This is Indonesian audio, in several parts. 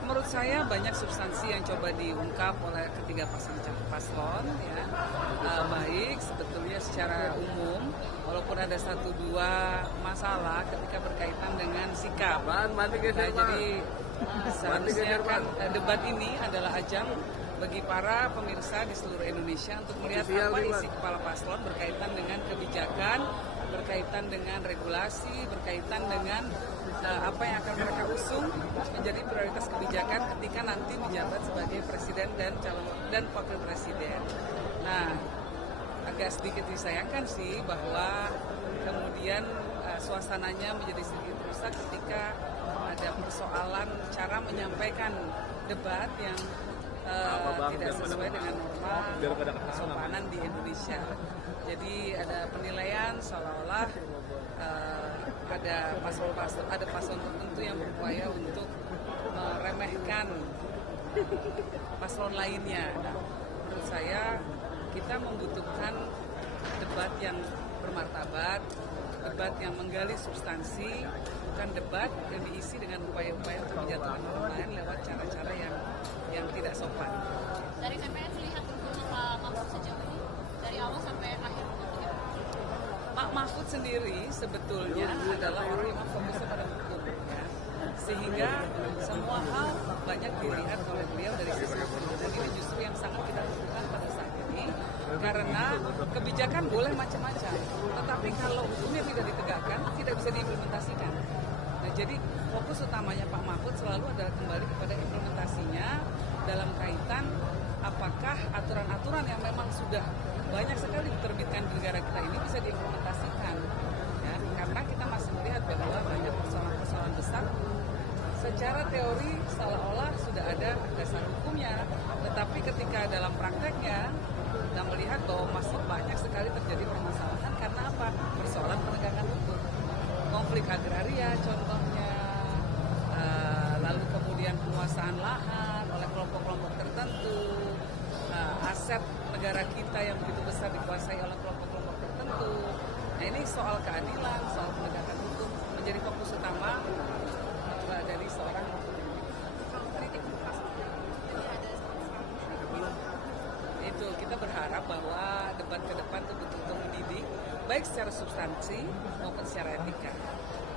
Menurut saya banyak substansi yang coba diungkap oleh ketiga paslon, ya. Baik sebetulnya secara umum, walaupun ada satu dua masalah ketika berkaitan dengan sikap. Jadi seharusnya kan debat ini adalah ajang bagi para pemirsa di seluruh Indonesia untuk melihat apa isi kepala paslon berkaitan dengan kebijakan, berkaitan dengan regulasi, berkaitan dengan apa yang akan mereka usung menjadi prioritas kebijakan ketika nanti menjabat sebagai presiden dan wakil presiden. Nah, agak sedikit disayangkan sih bahwa kemudian suasananya menjadi sedikit rusak ketika ada persoalan cara menyampaikan debat yang tidak sesuai dengan norma kesopanan di Indonesia. Jadi ada penilaian seolah-olah ada paslon tertentu yang berupaya untuk meremehkan paslon lainnya. Nah, menurut saya kita membutuhkan debat yang bermartabat, debat yang menggali substansi, bukan debat yang diisi dengan upaya-upaya untuk menjatuhkan orang lain lewat cara-cara yang tidak sopan. Dari TPS lihat dukungan Pak Mahfud sejauh ini dari awal sampai akhir. Pak Mahfud sendiri sebetulnya adalah orang yang fokusnya pada hukum, ya. Sehingga semua hal banyak dilihat oleh beliau dari sisi hukum. Dan ini justru yang sangat kita butuhkan pada saat ini, karena kebijakan boleh macam-macam, tetapi kalau hukumnya tidak ditegakkan, tidak bisa diimplementasikan. Nah, jadi fokus utamanya Pak Mahfud selalu adalah kembali kepada implementasinya dalam kaitan apakah aturan-aturan yang memang sudah banyak sekali diterbitkan di negara kita ini bisa diimplementasikan, ya, karena kita masih melihat bahwa banyak persoalan-persoalan besar secara teori seolah-olah sudah ada dasar hukumnya, tetapi ketika dalam prakteknya kita melihat bahwa masih banyak sekali terjadi permasalahan karena apa? Persoalan penegakan hukum, konflik agraria contohnya, lalu kemudian penguasaan lahan oleh kelompok-kelompok tertentu, aset negara kita yang begitu besar dikuasai oleh kelompok-kelompok tertentu. Nah, ini soal keadilan, soal penegakan hukum menjadi fokus utama dari seorang itu. Kita berharap bahwa debat ke depan itu betul-betul mendidik, baik secara substansi maupun secara etika.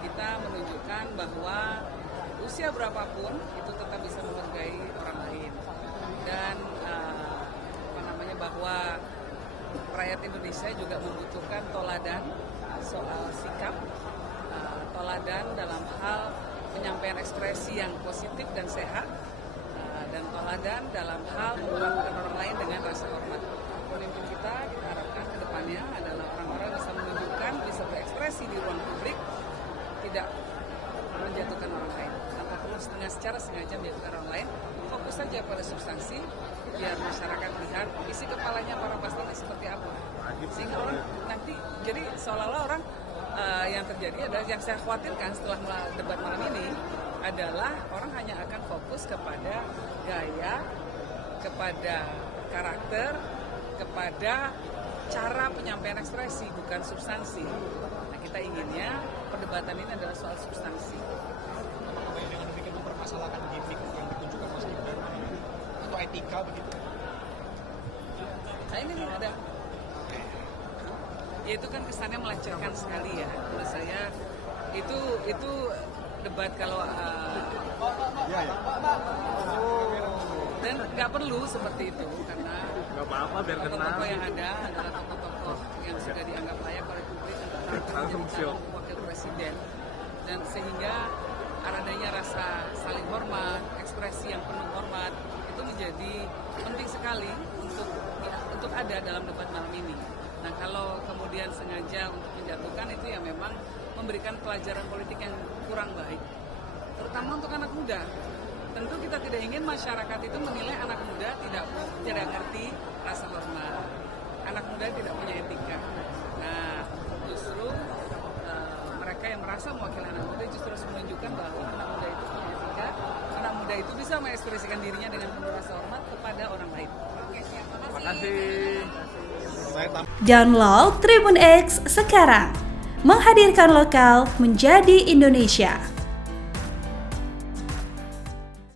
Kita menunjukkan bahwa usia berapapun itu tetap bisa menghargai orang lain, dan bahwa rakyat Indonesia juga membutuhkan toladan soal sikap, toladan dalam hal penyampaian ekspresi yang positif dan sehat, dan toladan dalam hal memperlakukan orang lain dengan rasa hormat. Pemimpin kita harapkan ke depannya adalah orang-orang bisa menunjukkan, bisa berekspresi di ruang publik, tidak menjatuhkan orang lain, ataupun dengan secara sengaja menjatuhkan orang lain. Fokus saja pada substansi, biar masyarakat lihat isi kepalanya para paslon seperti apa, sehingga orang nanti jadi seolah-olah orang yang terjadi adalah yang saya khawatirkan setelah debat malam ini adalah orang hanya akan fokus kepada gaya, kepada karakter, kepada cara penyampaian ekspresi, bukan substansi. Nah, kita inginnya perdebatan ini adalah soal substansi. Apakah dengan demikian mempermasalahkan gimmick yang ditunjukkan Mas Gibran atau etika begitu? Nah, ini ada. Ya, itu kan kesannya melecehkan sekali ya. Menurut saya itu debat kalau dan nggak perlu seperti itu, karena tokoh-tokoh yang ada adalah tokoh-tokoh yang sudah dianggap layak oleh publik untuk menjadi wakil presiden, dan sehingga adanya rasa saling hormat, ekspresi yang penuh hormat itu menjadi penting sekali untuk ada dalam debat malam ini. Nah, kalau kemudian sengaja untuk menjatuhkan itu ya memang memberikan pelajaran politik yang kurang baik, terutama untuk anak muda. Tentu kita tidak ingin masyarakat itu menilai anak muda tidak ngerti rasa hormat, anak muda tidak punya etika. Nah, justru mereka yang merasa mewakili anak muda justru harus menunjukkan bahwa anak muda itu punya etika, anak muda itu bisa mengekspresikan dirinya dengan penuh rasa hormat kepada orang lain. Oke, siap. Terima kasih. Download Tribun X sekarang, menghadirkan lokal menjadi Indonesia.